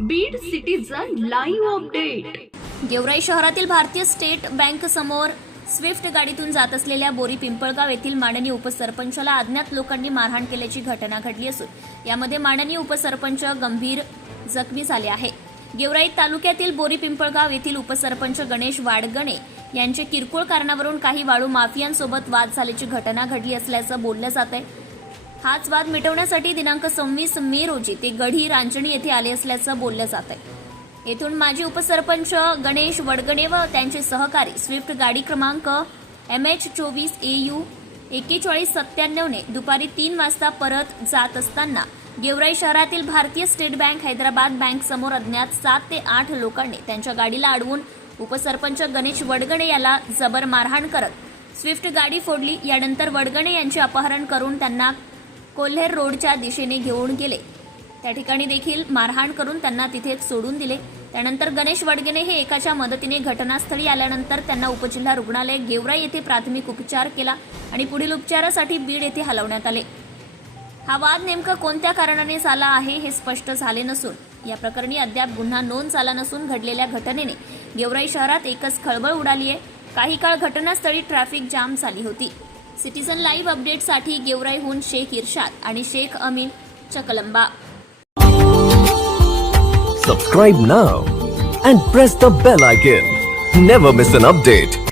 Beed citizen live update Georai शहरातील भारतीय state bank समोर स्विफ्ट गाडीतून जात असलेल्या बोरी पिंपळगाव येथील माननीय उपसरपंचाला अज्ञात लोकांनी मारहाण केल्याची घटना घडली असून यामध्ये माननीय उपसरपंच गंभीर जखमी झाले आहे. गेवराई तालुक्यातील बोरी पिंपळगाव येथील उपसरपंच गणेश वाडगणे यांचे किरकोळ कारणावरून काही वाळू माफियांसोबत वाद झाल्याची घटना घडली असल्याचं बोललं जात आहे हाच वाद मिटवण्यासाठी दिनांक सव्वीस मे रोजी ते गढी रांजणी येथे आले असल्याचं बोललं जात आहे. येथून माजी उपसरपंच गणेश वडगणे व त्यांचे सहकारी स्विफ्ट गाडी क्रमांक एम एच चोवीस ए यू एक्केचाळीस सत्त्याण्णवने दुपारी तीन वाजता परत जात असताना गेवराई शहरातील भारतीय स्टेट बँक हैदराबाद बँक समोर अज्ञात सात ते आठ लोकांनी त्यांच्या गाडीला अडवून उपसरपंच गणेश वडगणे याला जबर मारहाण करत स्विफ्ट गाडी फोडली. यानंतर वडगणे यांचे अपहरण करून त्यांना कोल्हेर रोडच्या दिशेने घेऊन गेले. त्या ठिकाणी देखील मारहाण करून त्यांना तिथेच सोडून दिले. त्यानंतर गणेश वडगेने हे एकाच्या मदतीने घटनास्थळी आल्यानंतर त्यांना उपजिल्हा रुग्णालय गेवराई येथे प्राथमिक उपचार केला आणि पुढील उपचारासाठी बीड येथे हलवण्यात आले. हा वाद नेमका कोणत्या कारणाने झाला आहे हे स्पष्ट झाले नसून या प्रकरणी अद्याप गुन्हा नोंद झाला नसून घडलेल्या घटनेने गेवराई शहरात एकच खळबळ उडाली आहे काही काळ घटनास्थळी ट्रॅफिक जाम झाली होती. सिटीजन लाइव अपडेट साथी गेवराई शेख इर्शाद आणि Shaikh Amin Chaklamba. Subscribe now and press the bell icon never miss an update